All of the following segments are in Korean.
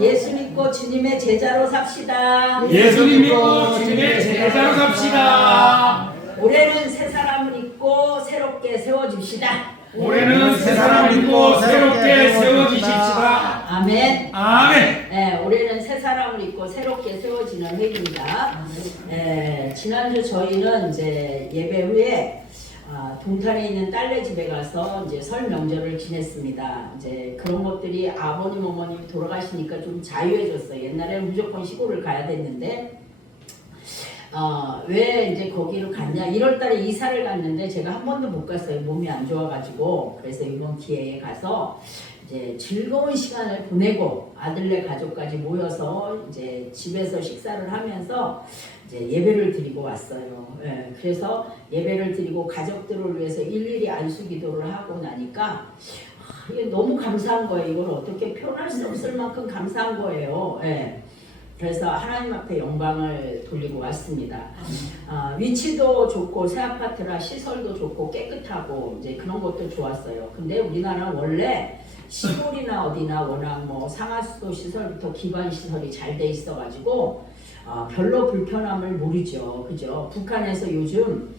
예수 믿고 주님의 제자로 삽시다. 예수 믿고 주님의 제자로 삽시다. 올해는 새 사람을 입고 새롭게 세워줍시다. 올해는 새 사람을 입고 새롭게 세워주십시다. 아멘. 아멘. 네, 올해는 새 사람을 입고 새롭게 세워지는 해입니다. 지난주 저희는 이제 예배 후에 동탄에 있는 딸네 집에 가서 이제 설 명절을 지냈습니다. 이제 그런 것들이 아버님, 어머님이 돌아가시니까 좀 자유해졌어요. 옛날에는 무조건 시골을 가야 됐는데, 왜 이제 거기를 갔냐? 1월달에 이사를 갔는데 제가 한 번도 못 갔어요. 몸이 안 좋아가지고. 그래서 이번 기회에 가서 이제 즐거운 시간을 보내고 아들네 가족까지 모여서 이제 집에서 식사를 하면서 이제 예배를 드리고 왔어요. 예, 그래서 예배를 드리고 가족들을 위해서 일일이 안수 기도를 하고 나니까 이게 너무 감사한 거예요. 이걸 어떻게 표현할 수 없을 만큼 감사한 거예요. 예. 그래서 하나님 앞에 영광을 돌리고 왔습니다. 위치도 좋고 새 아파트라 시설도 좋고 깨끗하고 이제 그런 것도 좋았어요. 근데 우리나라는 원래 시골이나 어디나 워낙 뭐 상하수도 시설부터 기반 시설이 잘 돼 있어가지고 별로 불편함을 모르죠. 그죠? 북한에서 요즘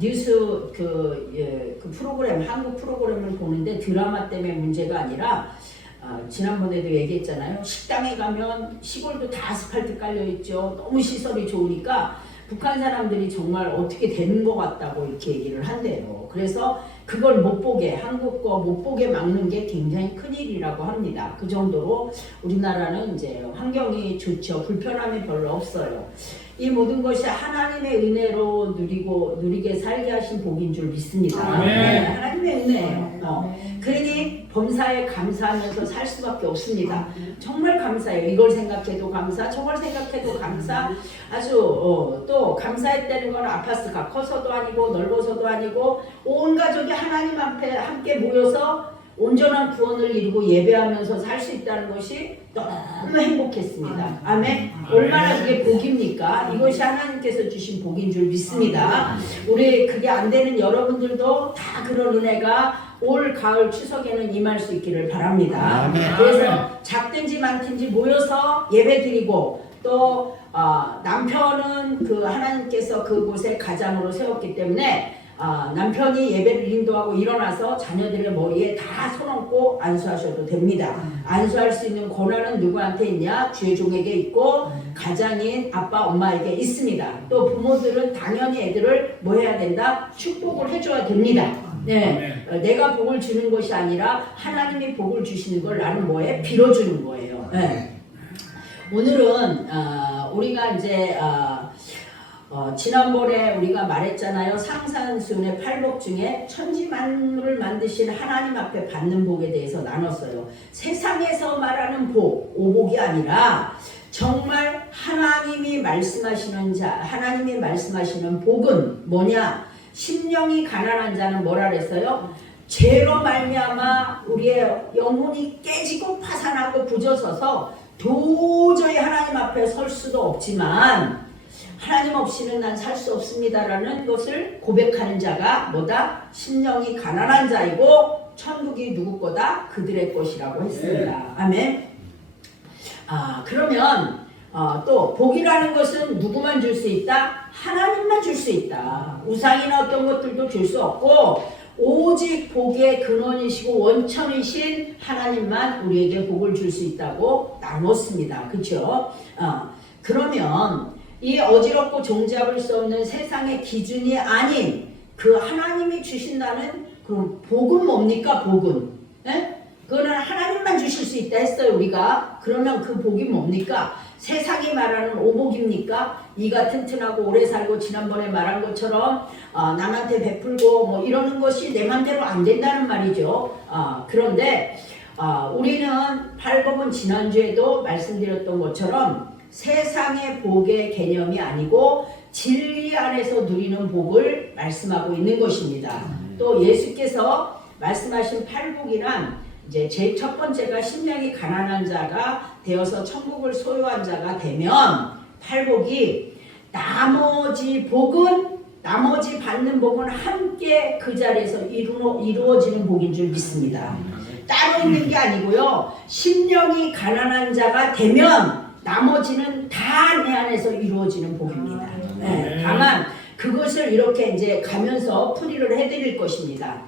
뉴스 그 프로그램, 한국 프로그램을 보는데 드라마 때문에 문제가 아니라 지난번에도 얘기했잖아요. 식당에 가면 시골도 다 아스팔트 깔려있죠. 너무 시설이 좋으니까 북한 사람들이 정말 어떻게 되는 것 같다고 이렇게 얘기를 한대요. 그래서 그걸 못 보게, 한국 거 못 보게 막는 게 굉장히 큰일이라고 합니다. 그 정도로 우리나라는 이제 환경이 좋죠. 불편함이 별로 없어요. 이 모든 것이 하나님의 은혜로 누리게 살게 하신 복인 줄 믿습니다. 네, 하나님의 은혜예요. 그러니 범사에 감사하면서 살 수밖에 없습니다. 정말 감사해요. 이걸 생각해도 감사, 저걸 생각해도 감사. 아주 또 감사했다는 건 아파트가 커서도 아니고 넓어서도 아니고 온 가족이 하나님 앞에 함께 모여서 온전한 구원을 이루고 예배하면서 살 수 있다는 것이 너무 행복했습니다. 아멘. 얼마나 그게 복입니까? 이것이 하나님께서 주신 복인 줄 믿습니다. 우리 그게 안 되는 여러분들도 다 그런 은혜가 올 가을 추석에는 임할 수 있기를 바랍니다. 그래서 작든지 많든지 모여서 예배드리고 또 남편은 그 하나님께서 그곳에 가장으로 세웠기 때문에 남편이 예배를 인도하고 일어나서 자녀들의 머리에 다 손얹고 안수하셔도 됩니다. 안수할 수 있는 권한은 누구한테 있냐? 주의 종에게 있고 가장인 아빠 엄마에게 있습니다. 또 부모들은 당연히 애들을 뭐 해야 된다? 축복을 해줘야 됩니다. 네, 내가 복을 주는 것이 아니라 하나님이 복을 주시는 걸 나는 뭐해? 빌어주는 거예요. 네. 오늘은 우리가 이제 지난번에 우리가 말했잖아요. 상산순의 8복 중에 천지만물을 만드신 하나님 앞에 받는 복에 대해서 나눴어요. 세상에서 말하는 복, 오복이 아니라 정말 하나님이 말씀하시는 복은 뭐냐? 심령이 가난한 자는 뭐라 그랬어요? 죄로 말미암아 우리의 영혼이 깨지고 파산하고 부져서서 도저히 하나님 앞에 설 수도 없지만 하나님 없이는 난 살 수 없습니다라는 것을 고백하는 자가 뭐다? 심령이 가난한 자이고 천국이 누구 거다? 그들의 것이라고 했습니다. 아멘. 그러면 또 복이라는 것은 누구만 줄 수 있다? 하나님만 줄 수 있다. 우상이나 어떤 것들도 줄 수 없고 오직 복의 근원이시고 원천이신 하나님만 우리에게 복을 줄 수 있다고 나눴습니다. 그렇죠? 그러면 이 어지럽고 종잡을 수 없는 세상의 기준이 아닌 그 하나님이 주신다는 그 복은 뭡니까? 복은 그거는 하나님만 주실 수 있다 했어요. 우리가. 그러면 그 복이 뭡니까? 세상이 말하는 오복입니까? 이가 튼튼하고 오래 살고 지난번에 말한 것처럼 남한테 베풀고 뭐 이러는 것이 내 맘대로 안 된다는 말이죠. 그런데 우리는 8복은 지난주에도 말씀드렸던 것처럼 세상의 복의 개념이 아니고 진리 안에서 누리는 복을 말씀하고 있는 것입니다. 또 예수께서 말씀하신 8복이란 이제 제일 첫 번째가 심령이 가난한 자가 되어서 천국을 소유한 자가 되면 8복이 나머지 받는 복은 함께 그 자리에서 이루어지는 복인 줄 믿습니다. 따로 있는 게 아니고요. 심령이 가난한 자가 되면 나머지는 다 내 안에서 이루어지는 복입니다. 네, 다만 그것을 이렇게 이제 가면서 풀이를 해드릴 것입니다.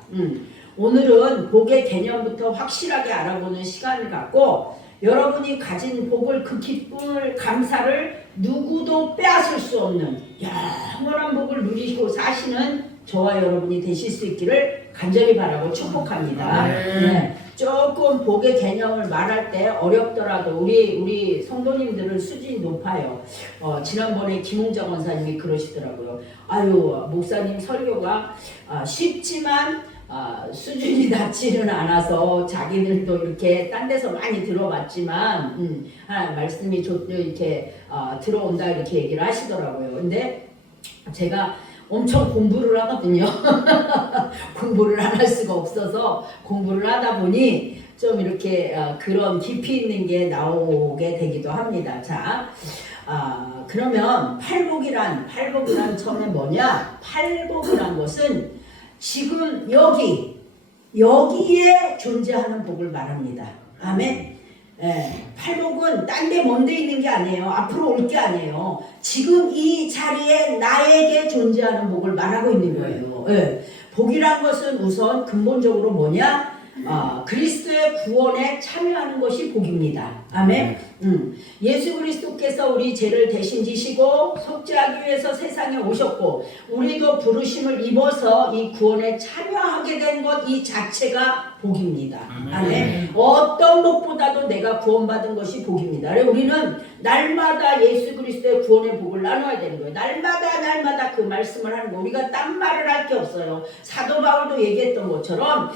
오늘은 복의 개념부터 확실하게 알아보는 시간을 갖고 여러분이 가진 복을 그 기쁨을 감사를 누구도 빼앗을 수 없는 영원한 복을 누리시고 사시는 저와 여러분이 되실 수 있기를 간절히 바라고 축복합니다. 네. 조금 복의 개념을 말할 때 어렵더라도 우리 성도님들은 수준이 높아요. 지난번에 김홍정 원사님이 그러시더라고요. 아유 목사님 설교가 쉽지만 수준이 낮지는 않아서 자기들도 이렇게 딴 데서 많이 들어봤지만 말씀이 이렇게 들어온다 이렇게 얘기를 하시더라고요. 근데 제가 엄청 공부를 하거든요. 공부를 안 할 수가 없어서 공부를 하다 보니 좀 이렇게 그런 깊이 있는 게 나오게 되기도 합니다. 자, 그러면 팔복이란 처음에 뭐냐? 팔복이란 것은 지금 여기에 존재하는 복을 말합니다. 아멘. 예, 팔복은 딴 데 먼 데 있는 게 아니에요. 앞으로 올 게 아니에요. 지금 이 자리에 나에게 존재하는 복을 말하고 있는 거예요. 예, 복이란 것은 우선 근본적으로 뭐냐? 그리스도의 구원에 참여하는 것이 복입니다. 아멘. 예수 그리스도께서 우리 죄를 대신 지시고 속죄하기 위해서 세상에 오셨고 우리도 부르심을 입어서 이 구원에 참여하게 된 것 이 자체가 복입니다. 아멘. 어떤 복보다도 내가 구원받은 것이 복입니다. 그래서 우리는 날마다 예수 그리스도의 구원의 복을 나눠야 되는 거예요. 날마다 그 말씀을 하는 거. 우리가 딴 말을 할 게 없어요. 사도 바울도 얘기했던 것처럼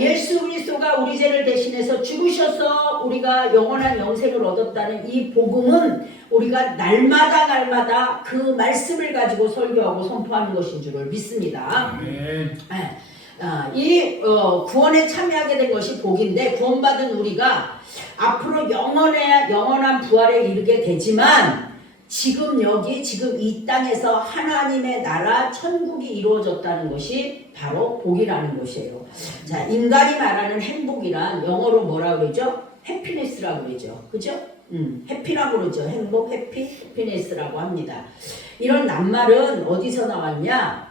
예수 그리스도가 우리 죄를 대신해서 죽으셔서 우리가 영원한 영생을 얻었다는 이 복음은 우리가 날마다 그 말씀을 가지고 설교하고 선포하는 것인 줄을 믿습니다. 아멘. 이 구원에 참여하게 된 것이 복인데 구원받은 우리가 앞으로 영원한 부활에 이르게 되지만 지금 이 땅에서 하나님의 나라 천국이 이루어졌다는 것이 바로 복이라는 것이에요. 자, 인간이 말하는 행복이란 영어로 뭐라 그러죠? 해피니스라고 그러죠. 그죠? 해피라고 그러죠. 행복, 해피니스라고 합니다. 이런 낱말은 어디서 나왔냐?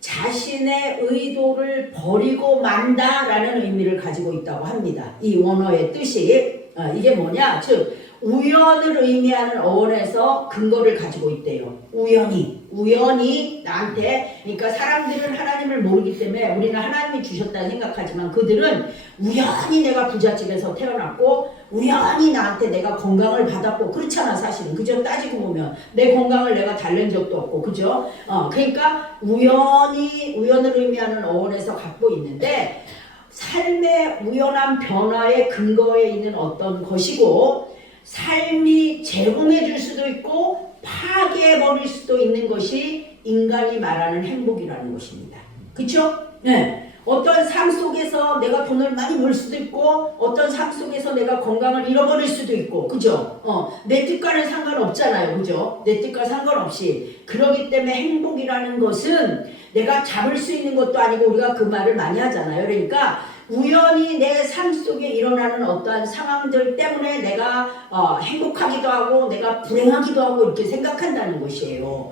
자신의 의도를 버리고 만다라는 의미를 가지고 있다고 합니다. 이 원어의 뜻이 이게 뭐냐? 즉 우연을 의미하는 어원에서 근거를 가지고 있대요. 우연히 나한테, 그러니까 사람들은 하나님을 모르기 때문에 우리는 하나님이 주셨다 생각하지만 그들은 우연히 내가 부잣집에서 태어났고 우연히 나한테 내가 건강을 받았고 그렇잖아 사실은. 그죠? 따지고 보면 내 건강을 내가 달랜 적도 없고 그죠? 그러니까 우연을 의미하는 어원에서 갖고 있는데 삶의 우연한 변화의 근거에 있는 어떤 것이고 삶이 제공해 줄 수도 있고 파괴해 버릴 수도 있는 것이 인간이 말하는 행복이라는 것입니다. 그렇죠? 네. 어떤 삶 속에서 내가 돈을 많이 벌 수도 있고 어떤 삶 속에서 내가 건강을 잃어버릴 수도 있고 그죠? 내 뜻과는 상관없잖아요. 그죠? 내 뜻과 상관없이. 그렇기 때문에 행복이라는 것은 내가 잡을 수 있는 것도 아니고 우리가 그 말을 많이 하잖아요. 그러니까 우연히 내 삶 속에 일어나는 어떠한 상황들 때문에 내가 행복하기도 하고 내가 불행하기도 하고 이렇게 생각한다는 것이에요.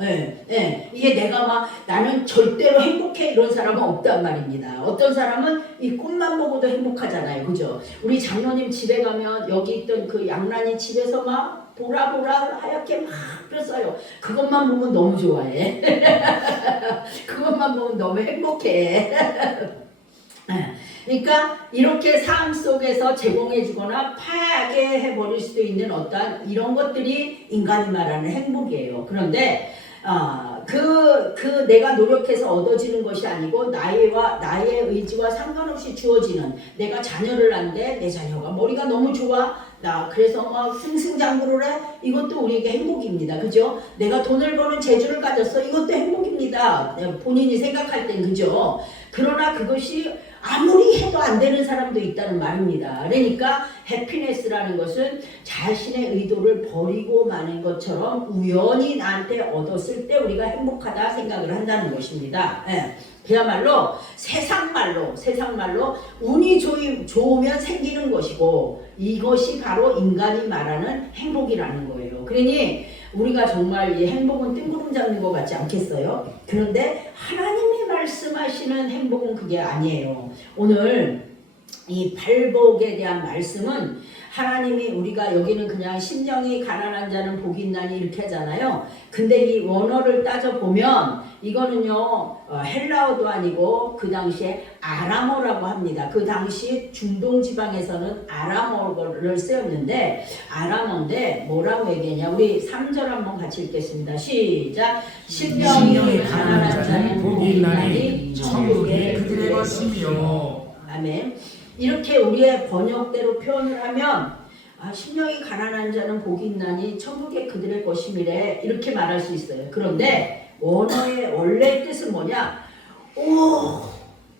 이게 내가 막 나는 절대로 행복해 이런 사람은 없단 말입니다. 어떤 사람은 이 꽃만 보고도 행복하잖아요. 그죠? 우리 장로님 집에 가면 여기 있던 그 양란이 집에서 막 보라 하얗게 막 폈어요. 그것만 보면 너무 좋아해. 그것만 보면 너무 행복해. 그러니까 이렇게 삶 속에서 제공해주거나 파괴해버릴 수도 있는 어떠한 이런 것들이 인간이 말하는 행복이에요. 그런데 내가 노력해서 얻어지는 것이 아니고 나의 의지와 상관없이 주어지는 내가 자녀를 낳는데 내 자녀가 머리가 너무 좋아 그래서 막 승승장구를 해 이것도 우리에게 행복입니다. 그죠? 내가 돈을 버는 재주를 가졌어 이것도 행복입니다. 본인이 생각할 땐 그죠? 그러나 그것이 아무리 해도 안 되는 사람도 있다는 말입니다. 그러니까 해피니스라는 것은 자신의 의도를 버리고 마는 것처럼 우연히 나한테 얻었을 때 우리가 행복하다 생각을 한다는 것입니다. 예. 그야말로 세상말로 운이 좋으면 생기는 것이고 이것이 바로 인간이 말하는 행복이라는 거예요. 그러니 우리가 정말 이 행복은 뜬구름 잡는 것 같지 않겠어요? 그런데 하나님이 말씀하시는 행복은 그게 아니에요. 오늘 이 팔복에 대한 말씀은 하나님이 우리가 여기는 그냥 심령이 가난한 자는 복이 있나니 이렇게 하잖아요. 근데 이 원어를 따져보면 이거는요 헬라어도 아니고 그 당시에 아람어라고 합니다. 그 당시 중동 지방에서는 아람어를 쓰였는데 아람어인데 뭐라고 얘기했냐. 우리 3절 한번 같이 읽겠습니다. 시작. 심령이 가난한 자는 복이 있나니 천국에 그들의 것이며. 아멘. 이렇게 우리의 번역대로 표현을 하면 심령이 가난한 자는 복이 있나니 천국에 그들의 것임이래 이렇게 말할 수 있어요. 그런데 원어의 원래 뜻은 뭐냐? 오,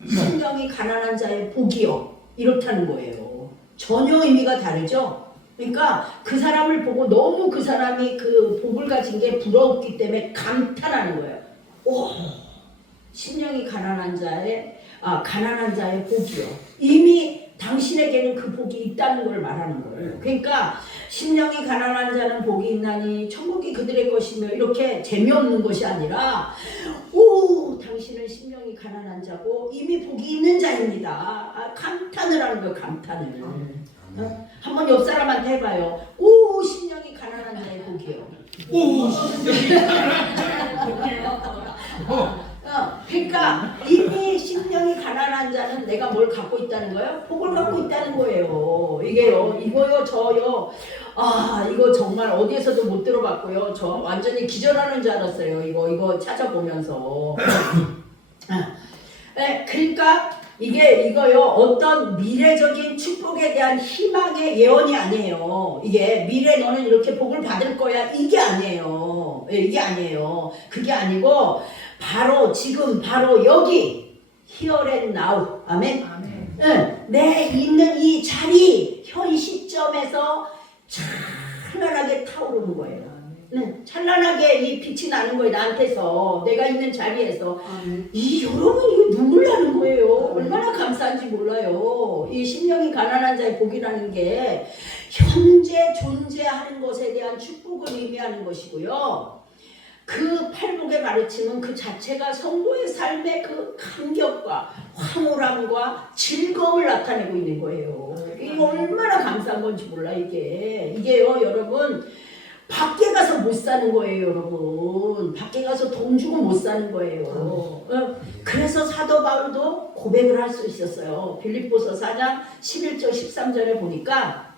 심령이 가난한 자의 복이요 이렇다는 거예요. 전혀 의미가 다르죠. 그러니까 그 사람을 보고 너무 그 사람이 그 복을 가진 게 부러웠기 때문에 감탄하는 거예요. 오, 심령이 가난한 자의 복이요. 이미 당신에게는 그 복이 있다는 걸 말하는 거예요. 그러니까 심령이 가난한 자는 복이 있나니 천국이 그들의 것이며 이렇게 재미없는 것이 아니라 오, 당신은 심령이 가난한 자고 이미 복이 있는 자입니다. 감탄을 하는 거예요. 감탄을. 한번 옆 사람한테 해봐요. 오, 심령이 가난한 자의 복이요. 오, 심령이 가난한 자의 복이요. 그러니까 이미 심령이 가난한 자는 내가 뭘 갖고 있다는 거예요? 복을 갖고 있다는 거예요. 이거요 저요 이거 정말 어디에서도 못 들어봤고요. 저 완전히 기절하는 줄 알았어요. 이거 찾아보면서. 그러니까 이거요 어떤 미래적인 축복에 대한 희망의 예언이 아니에요. 이게 미래 너는 이렇게 복을 받을 거야 이게 아니에요. 이게 아니에요. 그게 아니고 바로 지금 바로 여기 here and now. 아멘. 내 있는 이 자리 현 시점에서 찬란하게 타오르는 거예요. 찬란하게 이 빛이 나는 거예요. 나한테서 내가 있는 자리에서. 여러분 이거 눈물 나는 거예요. 얼마나 감사한지 몰라요. 이 심령이 가난한 자의 복이라는 게 현재 존재하는 것에 대한 축복을 의미하는 것이고요. 그 팔복의 가르침은 그 자체가 성도의 삶의 그 감격과 황홀함과 즐거움을 나타내고 있는 거예요. 이게 얼마나 감사한 건지 몰라 이게요 여러분 밖에 가서 못 사는 거예요 여러분. 밖에 가서 돈 주고 못 사는 거예요. 그래서 사도 바울도 고백을 할 수 있었어요. 빌립보서 4장 11절 13절에 보니까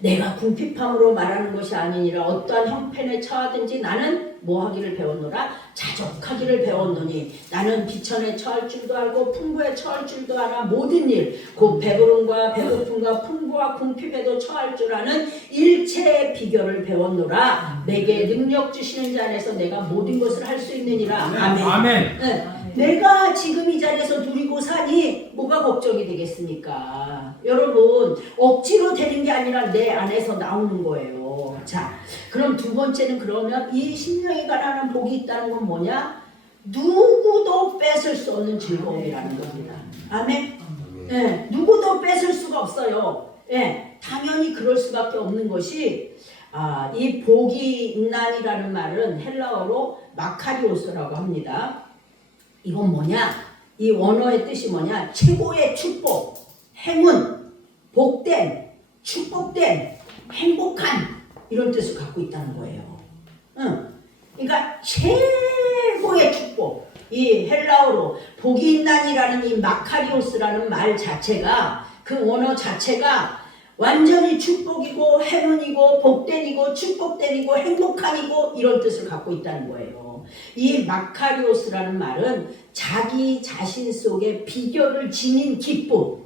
내가 궁핍함으로 말하는 것이 아니니라 어떠한 형편에 처하든지 나는 뭐 하기를 배웠노라? 자족하기를 배웠노니 나는 비천에 처할 줄도 알고 풍부에 처할 줄도 알아 모든 일 곧 배부름과 배고픔과 풍부와 궁핍에도 처할 줄 아는 일체의 비결을 배웠노라. 내게 능력 주시는 자 안에서 내가 모든 것을 할 수 있느니라. 아멘. 내가 지금 이 자리에서 누리고 사니 뭐가 걱정이 되겠습니까? 여러분 억지로 되는 게 아니라 내 안에서 나오는 거예요. 자, 그럼 두 번째는 그러면 이 심령이 가난한 복이 있다는 건 뭐냐? 누구도 뺏을 수 없는 즐거움이라는 겁니다. 아멘? 누구도 뺏을 수가 없어요. 당연히 그럴 수밖에 없는 것이 이 복이 있나니라는 말은 헬라어로 마카리오스라고 합니다. 이건 뭐냐? 이 원어의 뜻이 뭐냐? 최고의 축복, 행운, 복된, 축복된, 행복한 이런 뜻을 갖고 있다는 거예요. 그러니까 최고의 축복. 이 헬라어로 복이 있나니라는 이 마카리오스라는 말 자체가 그 원어 자체가 완전히 축복이고 행운이고 복된이고 축복된이고 행복함이고 이런 뜻을 갖고 있다는 거예요. 이 마카리오스라는 말은 자기 자신 속에 비결을 지닌 기쁨,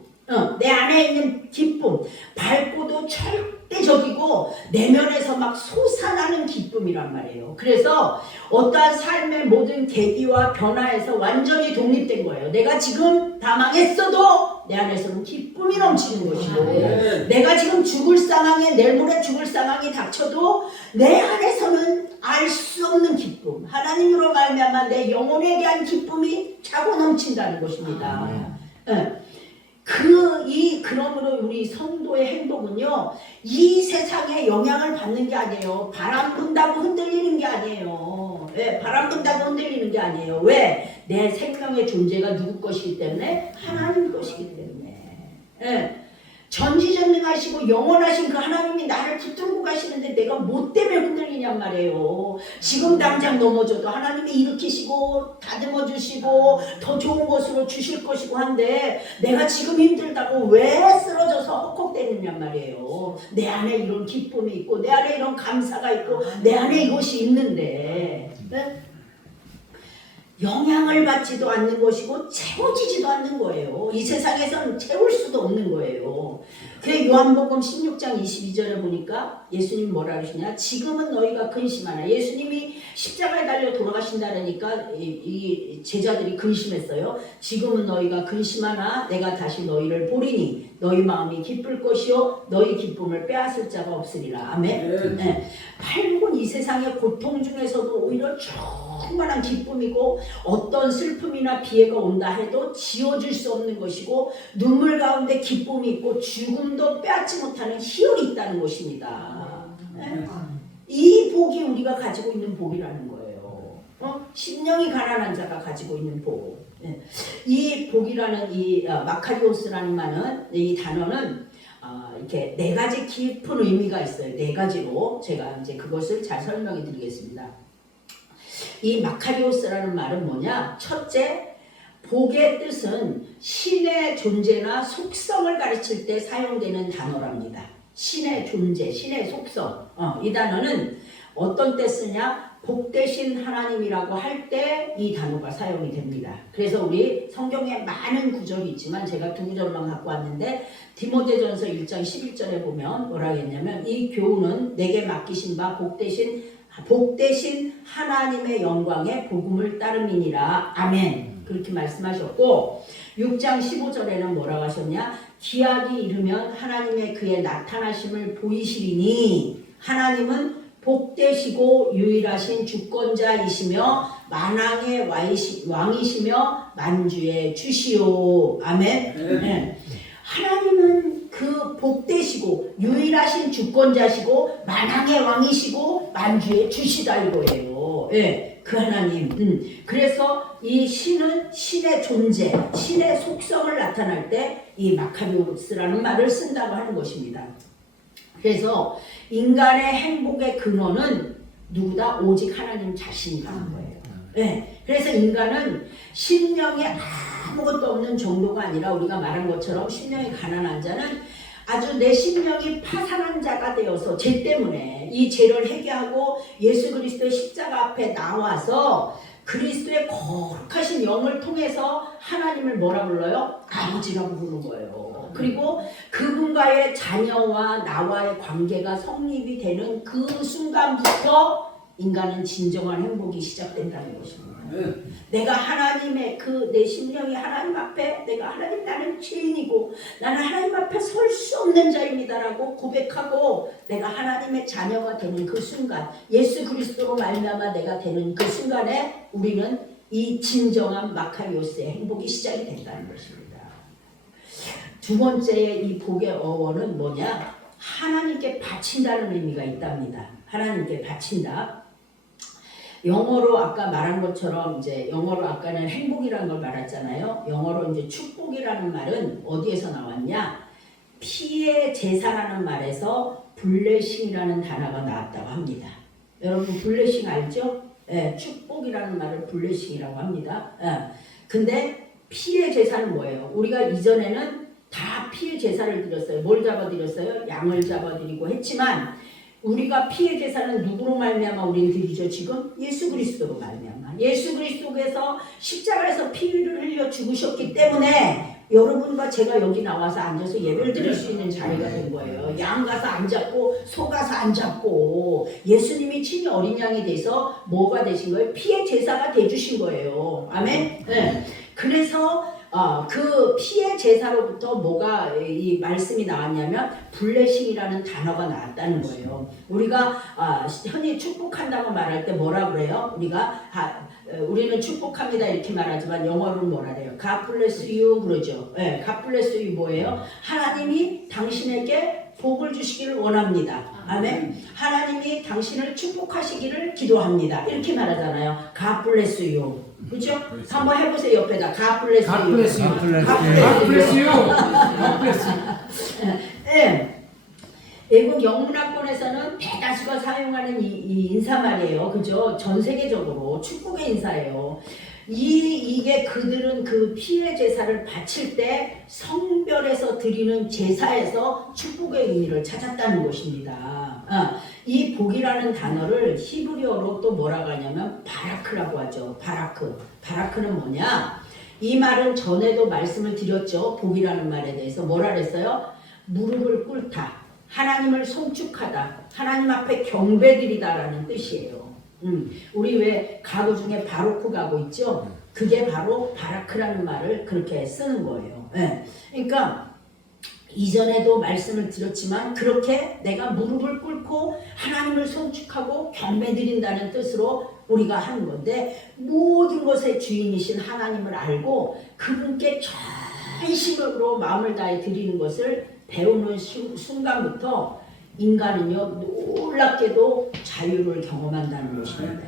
내 안에 있는 기쁨, 밝고도 절대적 긍정적이고 내면에서 막 솟아나는 기쁨이란 말이에요. 그래서 어떠한 삶의 모든 계기와 변화에서 완전히 독립된 거예요. 내가 지금 다 망했어도 내 안에서는 기쁨이 넘치는 것이고, 내가 지금 죽을 상황에, 내일 모레 죽을 상황이 닥쳐도 내 안에서는 알 수 없는 기쁨, 하나님으로 말미암아 내 영혼에 대한 기쁨이 차고 넘친다는 것입니다. 그러므로 우리 성도의 행복은요, 이 세상에 영향을 받는 게 아니에요. 바람 분다고 흔들리는 게 아니에요. 바람 분다고 흔들리는 게 아니에요. 왜? 내 생명의 존재가 누구 것이기 때문에? 하나님 것이기 때문에. 전지전능하시고 영원하신 그 하나님이 나를 붙들고 가시는데 내가 뭐 때문에 흔들리냔 말이에요. 지금 당장 넘어져도 하나님이 일으키시고 다듬어 주시고 더 좋은 것으로 주실 것이고 한데 내가 지금 힘들다고 왜 쓰러져서 헉헉대느냔 말이에요. 내 안에 이런 기쁨이 있고 내 안에 이런 감사가 있고 내 안에 이것이 있는데 영향을 받지도 않는 것이고 채워지지도 않는 거예요. 이 세상에서는 채울 수도 없는 거예요. 그래 요한복음 16장 22절에 보니까 예수님 뭐라 그러시냐? 지금은 너희가 근심하나. 예수님이 십자가에 달려 돌아가신다니까 이 제자들이 근심했어요. 지금은 너희가 근심하나 내가 다시 너희를 보리니 너희 마음이 기쁠 것이요 너희 기쁨을 빼앗을 자가 없으리라. 아멘. 네. 팔복은 이 세상의 고통 중에서도 오히려 충만한 기쁨이고 어떤 슬픔이나 비애가 온다 해도 지워줄 수 없는 것이고 눈물 가운데 기쁨이 있고 죽음도 빼앗지 못하는 희열이 있다는 것입니다. 네? 이 복이 우리가 가지고 있는 복이라는 거예요. 심령이 가난한 자가 가지고 있는 복. 네. 이 복이라는 이 마카리오스라는 말은 이 단어는 이렇게 네 가지 깊은 의미가 있어요. 네 가지로 제가 이제 그것을 잘 설명해 드리겠습니다. 이 마카리오스라는 말은 뭐냐? 첫째, 복의 뜻은 신의 존재나 속성을 가르칠 때 사용되는 단어랍니다. 신의 존재, 신의 속성. 이 단어는 어떤 때 쓰냐? 복되신 하나님이라고 할 때 이 단어가 사용이 됩니다. 그래서 우리 성경에 많은 구절이 있지만 제가 두 구절만 갖고 왔는데 디모데전서 1장 11절에 보면 뭐라 했냐면 이 교훈은 내게 맡기신 바 복되신 하나님의 영광의 복음을 따름이니라. 아멘. 그렇게 말씀하셨고 6장 15절에는 뭐라고 하셨냐? 기약이 이르면 하나님의 그의 나타나심을 보이시리니 하나님은 복되시고 유일하신 주권자이시며 만왕의 왕이시며 만주의 주시오. 아멘. 네. 하나님은 그 복되시고 유일하신 주권자시고 만왕의 왕이시고 만주의 주시다 이거예요. 예, 그 하나님. 그래서 이 신은 신의 존재, 신의 속성을 나타날 때 이 마카리오스라는 말을 쓴다고 하는 것입니다. 그래서 인간의 행복의 근원은 누구다? 오직 하나님 자신이라는 거예요. 네. 그래서 인간은 심령에 아무것도 없는 정도가 아니라 우리가 말한 것처럼 심령이 가난한 자는 아주 내 심령이 파산한 자가 되어서 죄 때문에 이 죄를 회개하고 예수 그리스도의 십자가 앞에 나와서 그리스도의 거룩하신 영을 통해서 하나님을 뭐라 불러요? 아버지라고 부르는 거예요. 그리고 그분과의 자녀와 나와의 관계가 성립이 되는 그 순간부터 인간은 진정한 행복이 시작된다는 것입니다. 내가 하나님의 내 심령이 하나님 앞에 내가 하나님 나는 죄인이고 나는 하나님 앞에 설 수 없는 자입니다라고 고백하고 내가 하나님의 자녀가 되는 그 순간 예수 그리스도로 말미암아 내가 되는 그 순간에 우리는 이 진정한 마카리오스의 행복이 시작이 된다는 것입니다. 두 번째의 이 복의 어원은 뭐냐? 하나님께 바친다는 의미가 있답니다. 하나님께 바친다. 영어로 아까 말한 것처럼 이제 영어로 아까는 행복이라는 걸 말했잖아요. 영어로 이제 축복이라는 말은 어디에서 나왔냐? 피의 제사라는 말에서 블레싱이라는 단어가 나왔다고 합니다. 여러분 블레싱 알죠? 예, 축복이라는 말을 블레싱이라고 합니다. 근데 피의 제사는 뭐예요? 우리가 이전에는 다 피의 제사를 드렸어요. 뭘 잡아드렸어요? 양을 잡아드리고 했지만 우리가 피의 제사는 누구로 말미암아 우리는 드리죠? 지금 예수 그리스도로 말미암아 예수 그리스도께서 십자가에서 피를 흘려 죽으셨기 때문에 여러분과 제가 여기 나와서 앉아서 예배를 드릴 수 있는 자리가 된 거예요. 양 가서 안 잡고 소 가서 안 잡고 예수님이 친히 어린 양이 돼서 뭐가 되신 거예요? 피의 제사가 돼주신 거예요. 아멘. 네. 그래서 그 피의 제사로부터 뭐가 이 말씀이 나왔냐면 블레싱이라는 단어가 나왔다는 거예요. 우리가 흔히 축복한다고 말할 때 뭐라 그래요? 우리는 축복합니다 이렇게 말하지만 영어로는 뭐라 그래요? God bless you 그러죠. 네, God bless you 뭐예요? 하나님이 당신에게 복을 주시기를 원합니다. 아멘. 하나님이 당신을 축복하시기를 기도합니다. 이렇게 말하잖아요. God bless you. 그렇죠? 한번 해보세요. 옆에다 God bless you. God bless you. God bless you. God bless you. 네. 외국 영문학권에서는 대다수가 사용하는 이 인사말이에요. 그죠? 전 세계적으로 축복의 인사예요. 이게 그들은 그 피의 제사를 바칠 때 성별에서 드리는 제사에서 축복의 의미를 찾았다는 것입니다. 이 복이라는 단어를 히브리어로 또 뭐라고 하냐면 바라크라고 하죠. 바라크. 바라크는 뭐냐? 이 말은 전에도 말씀을 드렸죠. 복이라는 말에 대해서 뭐라 그랬어요? 무릎을 꿇다. 하나님을 송축하다. 하나님 앞에 경배드리다라는 뜻이에요. 우리 왜 가구 중에 바로크 가구 있죠? 그게 바로 바라크라는 말을 그렇게 쓰는 거예요. 네. 그러니까 이전에도 말씀을 드렸지만 그렇게 내가 무릎을 꿇고 하나님을 송축하고 경배드린다는 뜻으로 우리가 하는 건데 모든 것의 주인이신 하나님을 알고 그분께 전심으로 마음을 다해 드리는 것을 배우는 순간부터 인간은요 놀랍게도 자유를 경험한다는 것입니다.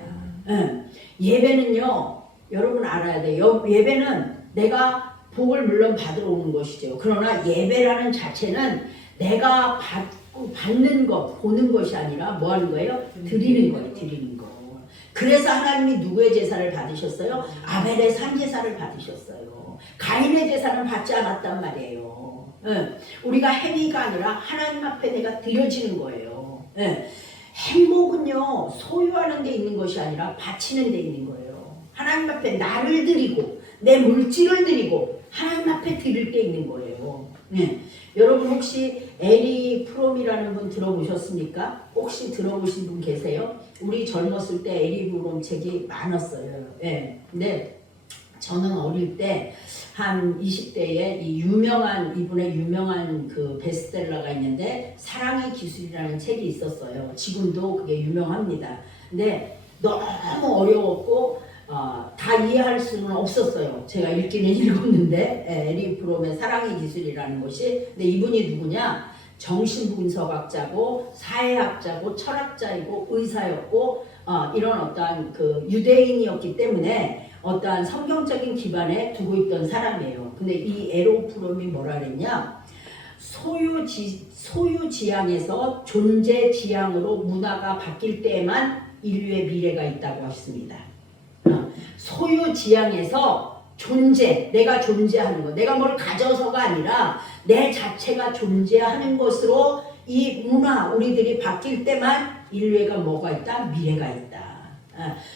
예배는요 여러분 알아야 돼요. 예배는 내가 복을 물론 받으러 오는 것이죠. 그러나 예배라는 자체는 내가 받는 것, 보는 것이 아니라 뭐 하는 거예요? 드리는 거예요. 드리는 거. 그래서 하나님이 누구의 제사를 받으셨어요? 아벨의 산제사를 받으셨어요. 가인의 제사는 받지 않았단 말이에요. 우리가 행위가 아니라 하나님 앞에 내가 드려지는 거예요. 행복은요 소유하는 데 있는 것이 아니라 바치는 데 있는 거예요. 하나님 앞에 나를 드리고 내 물질을 드리고 하나님 앞에 드릴 게 있는 거예요. 여러분 혹시 에리 프롬이라는 분 들어보셨습니까? 혹시 들어보신 분 계세요? 우리 젊었을 때 에리 프롬 책이 많았어요. 근데 저는 어릴 때 한 20대에 이분의 유명한 그 베스트셀러가 있는데 사랑의 기술이라는 책이 있었어요. 지금도 그게 유명합니다. 근데 너무 어려웠고 다 이해할 수는 없었어요. 제가 읽기는 읽었는데 에리 프롬의 사랑의 기술이라는 것이. 근데 이분이 누구냐? 정신분석학자고 사회학자고 철학자이고 의사였고 이런 어떠한 그 유대인이었기 때문에 어떠한 성경적인 기반에 두고 있던 사람이에요. 근데 이 에로 프롬이 뭐라 그랬냐? 소유지향에서 존재지향으로 문화가 바뀔 때에만 인류의 미래가 있다고 했습니다. 소유지향에서 존재, 내가 존재하는 것, 내가 뭘 가져서가 아니라 내 자체가 존재하는 것으로 이 문화, 우리들이 바뀔 때만 인류가 뭐가 있다? 미래가 있다.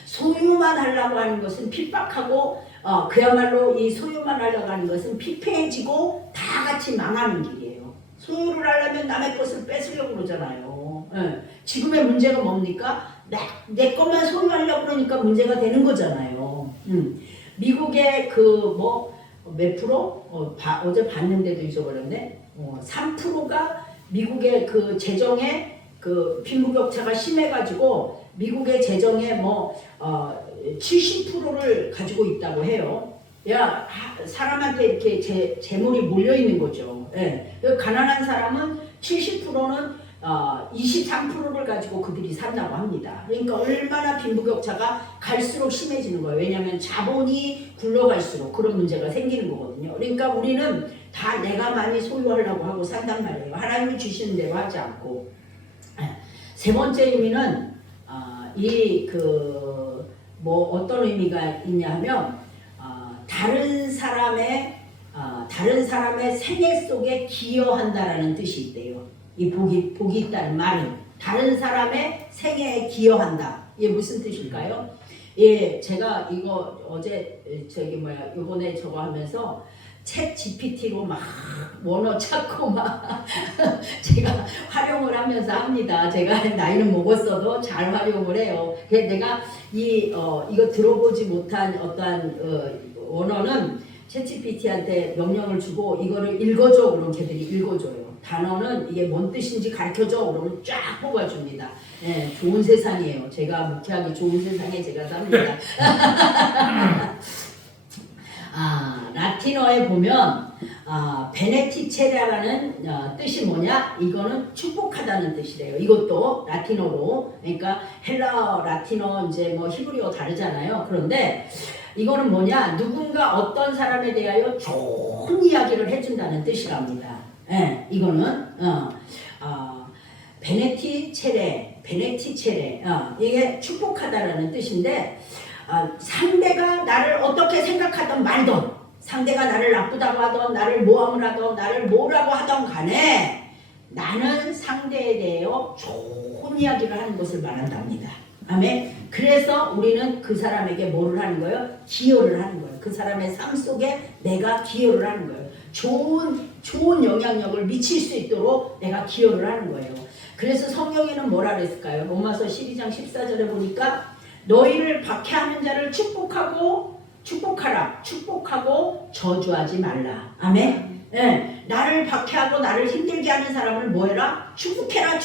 소유만 하려고 하는 것은 핍박하고 그야말로 이 소유만 하려고 하는 것은 피폐해지고 다 같이 망하는 길이에요. 소유를 하려면 남의 것을 뺏으려고 그러잖아요. 지금의 문제가 뭡니까? 내 것만 소유하려고 그러니까 문제가 되는 거잖아요. 미국의 몇 프로? 어제 봤는데도 잊어버렸네. 3%가 미국의 그 재정에 그 빈부격차가 심해가지고 미국의 재정의 70%를 가지고 있다고 해요. 사람한테 이렇게 재물이 몰려 있는 거죠. 가난한 사람은 70%는 23%를 가지고 그들이 산다고 합니다. 그러니까 얼마나 빈부격차가 갈수록 심해지는 거예요. 왜냐하면 자본이 굴러갈수록 그런 문제가 생기는 거거든요. 그러니까 우리는 다 내가 많이 소유하려고 하고 산단 말이에요. 하나님이 주시는 대로 하지 않고. 세 번째 의미는 어떤 의미가 있냐 하면 다른 사람의 생애 속에 기여한다라는 뜻이 있대요. 이 복이 있다는 말은 다른 사람의 생애에 기여한다. 이게 무슨 뜻일까요? 제가 이거 어제 이번에 저거 하면서 챗 GPT로 막 원어 찾고 막 제가 활용을 하면서 합니다. 제가 나이는 먹었어도 잘 활용을 해요. 그래서 내가 이거 들어보지 못한 어떠한 원어는 챗 GPT한테 명령을 주고 이거를 읽어줘 그러면 걔들이 읽어줘요. 단어는 이게 뭔 뜻인지 가르쳐줘 그러면 쫙 뽑아줍니다. 네, 좋은 세상이에요. 제가 묵혀하기 좋은 세상에 제가 삽니다. 라틴어에 보면 베네티체라는 뜻이 뭐냐? 이거는 축복하다는 뜻이래요. 이것도 라틴어로. 그러니까 헬라어, 라틴어, 이제 뭐 히브리어 다르잖아요. 그런데 이거는 뭐냐? 누군가 어떤 사람에 대하여 좋은 이야기를 해준다는 뜻이랍니다. 예, 이거는 베네티체레, 이게 축복하다라는 뜻인데 상대가 나를 어떻게 생각하던 말던, 상대가 나를 나쁘다고 하던, 나를 모함을 하던, 나를 뭐라고 하던 간에 나는 상대에 대하여 좋은 이야기를 하는 것을 말한답니다. 아멘. 그래서 우리는 그 사람에게 뭐를 하는 거예요? 기여를 하는 거예요. 그 사람의 삶 속에 내가 기여를 하는 거예요. 좋은 영향력을 미칠 수 있도록 내가 기여를 하는 거예요. 그래서 성경에는 뭐라 그랬을까요? 로마서 12장 14절에 보니까 너희를 박해하는 자를 축복하라. 축복하고 저주하지 말라. 아멘. 네, 나를 박해하고 나를 힘들게 하는 사람을 뭐해라? 축복해라.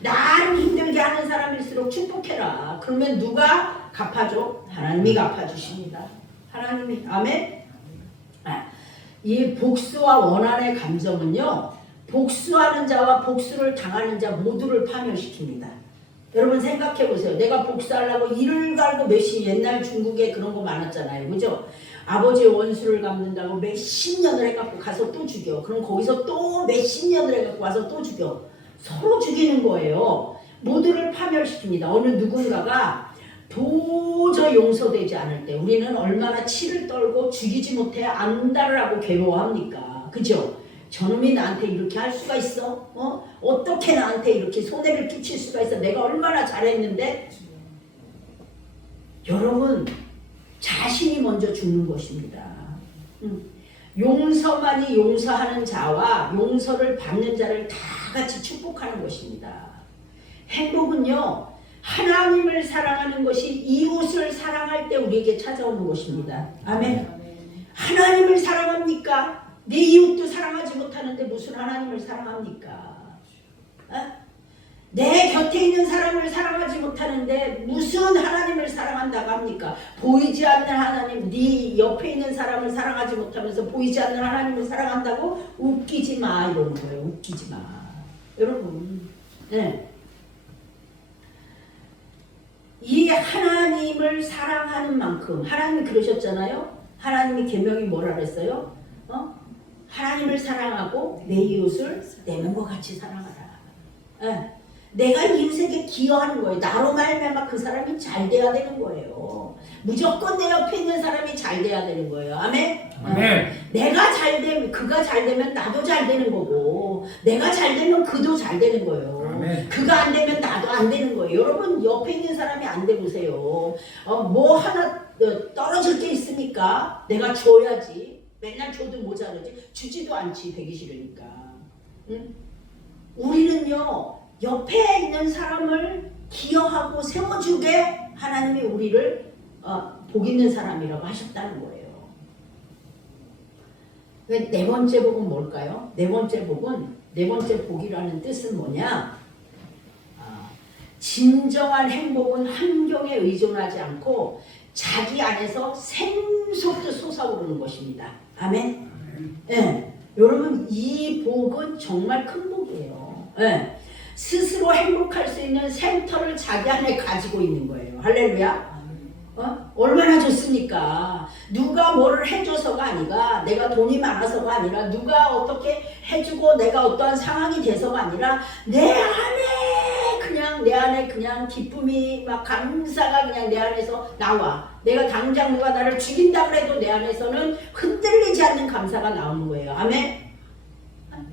나를 힘들게 하는 사람일수록 축복해라. 그러면 누가 갚아줘? 하나님이 갚아주십니다. 하나님이. 아멘. 이 복수와 원한의 감정은요, 복수하는 자와 복수를 당하는 자 모두를 파멸시킵니다. 여러분 생각해 보세요. 내가 복수하려고 이를 갈고 옛날 중국에 그런 거 많았잖아요. 그죠? 아버지의 원수를 갚는다고 몇십 년을 해갖고 가서 또 죽여. 그럼 거기서 또 몇십 년을 해갖고 와서 또 죽여. 서로 죽이는 거예요. 모두를 파멸시킵니다. 어느 누군가가 도저히 용서되지 않을 때 우리는 얼마나 치를 떨고 죽이지 못해 안달을 하고 괴로워합니까? 그죠? 저놈이 나한테 이렇게 할 수가 있어? 어떻게 나한테 이렇게 손해를 끼칠 수가 있어? 내가 얼마나 잘했는데? 여러분, 자신이 먼저 죽는 것입니다. 용서만이 용서하는 자와 용서를 받는 자를 다 같이 축복하는 것입니다. 행복은요, 하나님을 사랑하는 것이 이웃을 사랑할 때 우리에게 찾아오는 것입니다. 아멘. 하나님을 사랑합니까? 내 이웃도 사랑하지 못하는데 무슨 하나님을 사랑합니까? 내 곁에 있는 사람을 사랑하지 못하는데 무슨 하나님을 사랑한다고 합니까? 보이지 않는 하나님, 네 옆에 있는 사람을 사랑하지 못하면서 보이지 않는 하나님을 사랑한다고? 웃기지 마 이러는 거예요. 웃기지 마. 여러분, 네. 이 하나님을 사랑하는 만큼, 하나님이 그러셨잖아요. 하나님이 계명이 뭐라 그랬어요? 하나님을 사랑하고 내 이웃을 내 몸과 같이 사랑하라. 네. 내가 이웃에게 기여하는 거예요. 나로 말미암아 그 사람이 잘 돼야 되는 거예요. 무조건 내 옆에 있는 사람이 잘 돼야 되는 거예요. 아멘? 아멘. 내가 잘 되면, 그가 잘 되면 나도 잘 되는 거고, 내가 잘 되면 그도 잘 되는 거예요. 아멘. 그가 안 되면 나도 안 되는 거예요. 여러분 옆에 있는 사람이 안 돼 보세요. 뭐 하나 떨어질 게 있습니까? 내가 줘야지. 맨날 줘도 모자르지. 주지도 않지. 되기 싫으니까. 응? 우리는요, 옆에 있는 사람을 기여하고 세워주게 하나님이 우리를 복 있는 사람이라고 하셨다는 거예요. 네 번째 복은 뭘까요? 네 번째 복이라는 뜻은 뭐냐? 진정한 행복은 환경에 의존하지 않고 자기 안에서 샘솟듯 솟아오르는 것입니다. 아멘? 네. 여러분, 이 복은 정말 큰 복이에요. 네. 스스로 행복할 수 있는 샘터를 자기 안에 가지고 있는 거예요. 할렐루야. 얼마나 좋습니까? 누가 뭐를 해줘서가 아니라, 내가 돈이 많아서가 아니라, 누가 어떻게 해주고 내가 어떠한 상황이 돼서가 아니라 내 안에 그냥 기쁨이 막 감사가 그냥 내 안에서 나와. 내가 당장 누가 나를 죽인다고 해도 내 안에서는 흔들리지 않는 감사가 나오는 거예요. 아멘?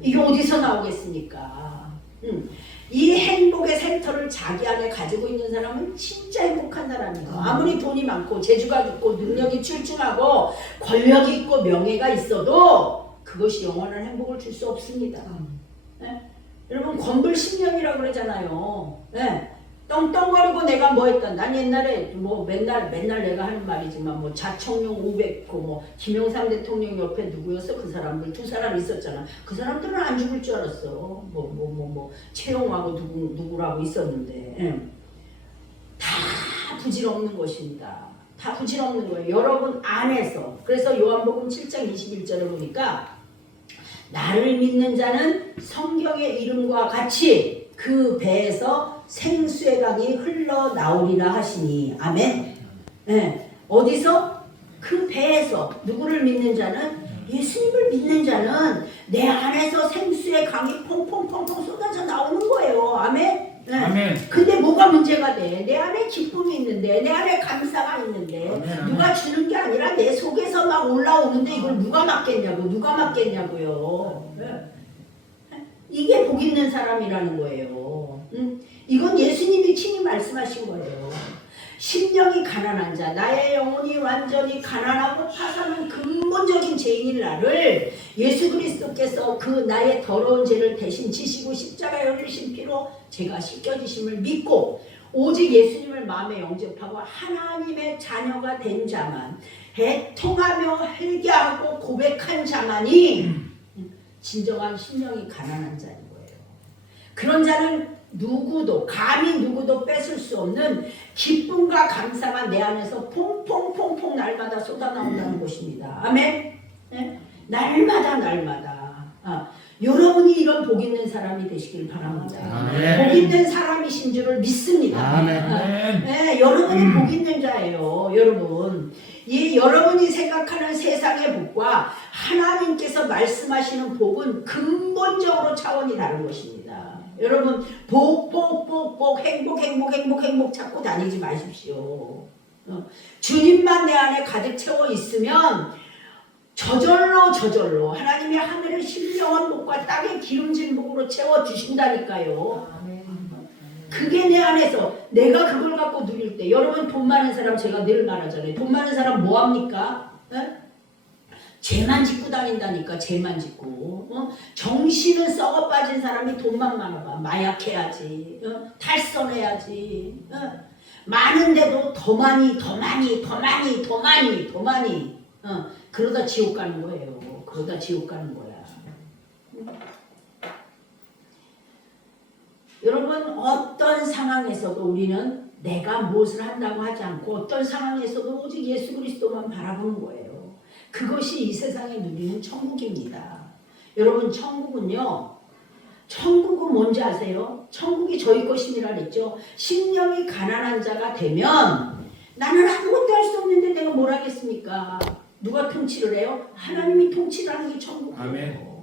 이게 어디서 나오겠습니까? 이 행복의 센터를 자기 안에 가지고 있는 사람은 진짜 행복한 사람이에요. 아무리 돈이 많고 재주가 있고 능력이 출중하고 권력이 있고 명예가 있어도 그것이 영원한 행복을 줄 수 없습니다. 네? 여러분 권불신명이라고 그러잖아요. 네? 떵떵거리고 내가 뭐 했다. 난 옛날에 뭐 맨날 내가 하는 말이지만 뭐 자청룡 500호 뭐 김영삼 대통령 옆에 누구였어? 그 사람들 두 사람 있었잖아. 그 사람들은 안 죽을 줄 알았어. 뭐 최용하고 누구라고 있었는데 다 부질없는 것입니다. 다 부질없는 거예요. 여러분 안에서. 그래서 요한복음 7장 21절에 보니까 나를 믿는 자는 성경의 이름과 같이 그 배에서 생수의 강이 흘러나오리라 하시니 아멘. 네. 어디서? 그 배에서. 누구를 믿는 자는? 예수님을 믿는 자는 내 안에서 생수의 강이 퐁퐁퐁퐁 쏟아져 나오는 거예요. 아멘. 네. 아멘. 근데 뭐가 문제가 돼? 내 안에 기쁨이 있는데 내 안에 감사가 있는데 아멘. 누가 주는 게 아니라 내 속에서 막 올라오는데 이걸 누가 맡겠냐고요. 네. 이게 복 있는 사람이라는 거예요. 이건 예수님이 친히 말씀하신 거예요. 심령이 가난한 자, 나의 영혼이 완전히 가난하고 파산한 근본적인 죄인인 나를 예수 그리스도께서 그 나의 더러운 죄를 대신 지시고 십자가에 흘리신 피로 제가 씻겨지심을 믿고 오직 예수님을 마음에 영접하고 하나님의 자녀가 된 자만 애통하며 회개하고 고백한 자만이 진정한 심령이 가난한 자인 거예요. 그런 자는 감히 누구도 뺏을 수 없는 기쁨과 감사가 내 안에서 퐁퐁퐁퐁 날마다 쏟아나온다는 것입니다. 아멘. 네? 날마다. 여러분이 이런 복 있는 사람이 되시길 바랍니다. 아멘. 복 있는 사람이신 줄을 믿습니다. 아멘. 네, 여러분이 복 있는 자예요. 여러분. 여러분이 생각하는 세상의 복과 하나님께서 말씀하시는 복은 근본적으로 차원이 다른 것입니다. 여러분 복 행복 찾고 다니지 마십시오. 주님만 내 안에 가득 채워 있으면 저절로 하나님이 하늘의 신령한 복과 땅의 기름진 복으로 채워주신다니까요. 그게 내 안에서 내가 그걸 갖고 누릴 때 여러분 돈 많은 사람 제가 늘 말하잖아요. 돈 많은 사람 뭐합니까? 죄만 짓고 다닌다니까. 죄만 짓고 정신은 썩어 빠진 사람이 돈만 많아봐. 마약해야지, 탈선해야지, 많은데도 더 많이 그러다 지옥 가는 거예요. 그러다 지옥 가는 거야. 여러분 어떤 상황에서도 우리는 내가 무엇을 한다고 하지 않고 어떤 상황에서도 오직 예수 그리스도만 바라보는 거예요. 그것이 이 세상에 누리는 천국입니다. 여러분 천국은 뭔지 아세요? 천국이 저희 것임이라 그랬죠. 심령이 가난한 자가 되면 나는 아무것도 할 수 없는데 내가 뭘 하겠습니까? 누가 통치를 해요? 하나님이 통치를 하는 게 천국이에요. 아멘.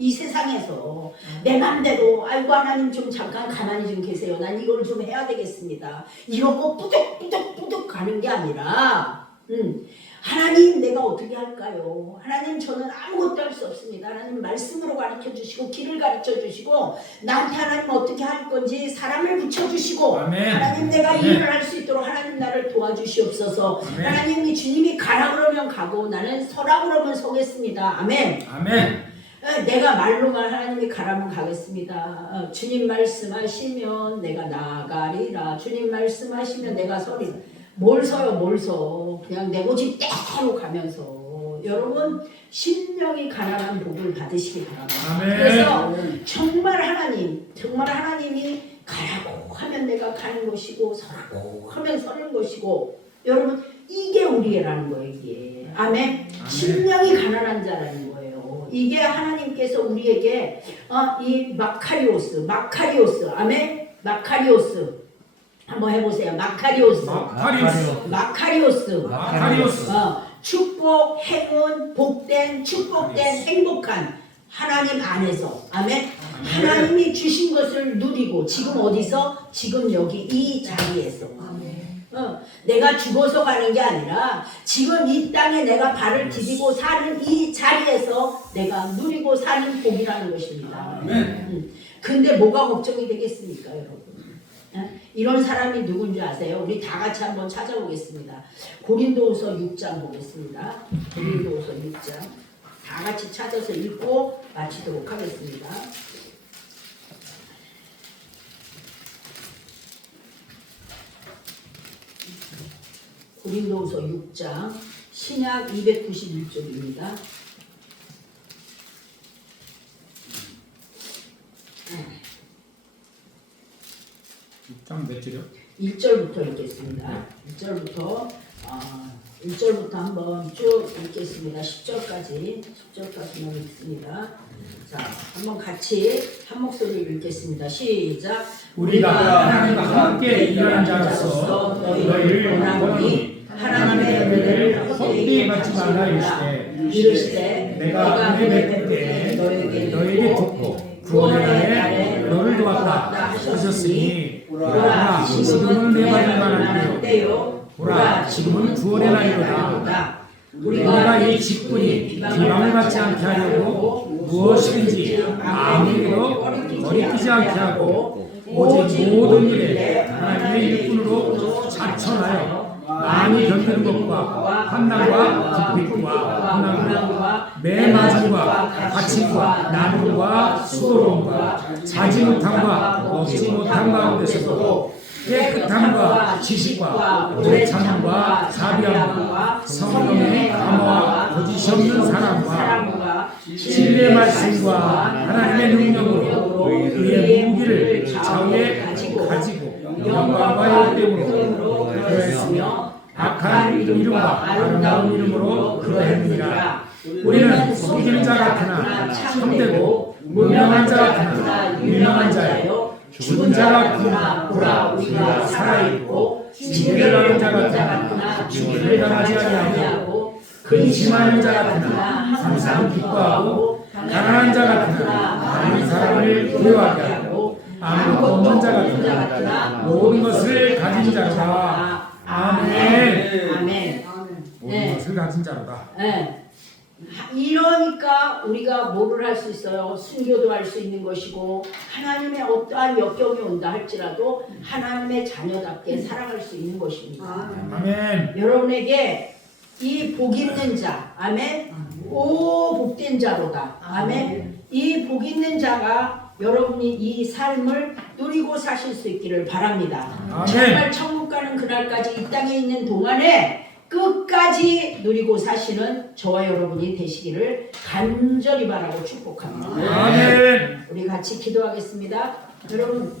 이 세상에서 내 맘대로 아이고 하나님 좀 잠깐 가만히 좀 계세요. 난 이걸 좀 해야 되겠습니다. 이러고 뿌득 가는 게 아니라 하나님 내가 어떻게 할까요? 하나님 저는 아무것도 할 수 없습니다. 하나님 말씀으로 가르쳐 주시고 길을 가르쳐 주시고 나한테 하나님 어떻게 할 건지 사람을 붙여주시고 아멘. 하나님 내가 아멘. 일을 할 수 있도록 하나님 나를 도와주시옵소서. 아멘. 하나님이 주님이 가라 그러면 가고 나는 서라 그러면 서겠습니다. 아멘. 아멘. 내가 말로만 하나님이 가라면 가겠습니다. 주님 말씀하시면 내가 나가리라. 주님 말씀하시면 내가 서리라. 뭘 서? 그냥 내 고집 대로 가면서 여러분 심령이 가난한 복을 받으시기 바랍니다. 아멘. 그래서 정말 하나님이 가라고 하면 내가 가는 것이고 서라고 하면 서는 것이고 여러분 이게 우리라는 거예요. 이게 아멘. 심령이 가난한 자라는 거예요. 이게 하나님께서 우리에게 이 마카리오스 아멘. 마카리오스 한번 해보세요. 마카리오스. 축복, 행운, 복된, 행복한 하나님 안에서 아멘. 하나님이 주신 것을 누리고 지금 어디서? 지금 여기 이 자리에서 내가 죽어서 가는 게 아니라 지금 이 땅에 내가 발을 디디고 사는 이 자리에서 내가 누리고 사는 복이라는 것입니다. 근데 뭐가 걱정이 되겠습니까, 여러분? 예? 이런 사람이 누군지 아세요? 우리 다 같이 한번 찾아보겠습니다. 고린도후서 6장 보겠습니다. 고린도후서 6장 다 같이 찾아서 읽고 마치도록 하겠습니다. 고린도후서 6장 신약 291쪽입니다. 몇 절이요? 1절부터 읽겠습니다. 1절부터 한번 쭉 읽겠습니다. 10절까지만 읽습니다. 자, 한번 같이 한 목소리로 읽겠습니다. 시작. 우리가 하나님과 함께 일하는 자로서 너희를 원하노니 하나님의 은혜를 헛되이 받지 말라 이르시되 내가 은혜 베풀 때 너에게 돕고 구원의 날에 너를 도왔다 하셨으니 보라 지금은 내 받을 만한 때요 보라 지금은 구원의 날이로다. 우리가 이 직분이 비방을 받지 않게 하려고 무엇이든지 아무리도 거리끼지 않게 하고 오직 모든 일에 하나님의 일꾼으로 자천하여 많이 견디는 것과 환난과 기쁨과 고난과 매맞음과 갇힘과 나눔과 수고로움과 자지 못함과 먹지 못함 가운데서도 깨끗함과 지식과 오래 참음과 자비함과 성령의 감화와 거짓이 없는 사랑과 진리의 말씀과 하나님의 능력으로 그의 무기를 좌우에 가지고 영광과 열됨으로 그러했으며 악한 이름과 아름다운 이름으로 그러했느니라. 우리는 속이는 자 같으나 참되고 무명한 자 같으나 유명한 자요 죽은 자 같으나 보라 우리가 살아있고 징계를 받는 자 같으나 징계를 당하지 아니하고 근심하는 자 같으나 항상 기뻐하고 가난한 자 같으나 많은 사람을 부유하게 하고 아무것도 없는 자 같으나 모든 것을 가진 자로다. 아멘. 아멘. 모든 것을 가진 자로다. 네. 이러니까 우리가 뭐를 할 수 있어요? 순교도 할 수 있는 것이고 하나님의 어떠한 역경이 온다 할지라도 하나님의 자녀답게 살아갈 수 있는 것입니다. 아멘. 여러분에게 이 복 있는 자, 아멘. 오 복된 자로다, 아멘. 이 복 있는 자가 여러분이 이 삶을 누리고 사실 수 있기를 바랍니다. 아멘. 정말 천국 가는 그날까지 이 땅에 있는 동안에 끝까지 누리고 사시는 저와 여러분이 되시기를 간절히 바라고 축복합니다. 아멘. 우리 같이 기도하겠습니다. 여러분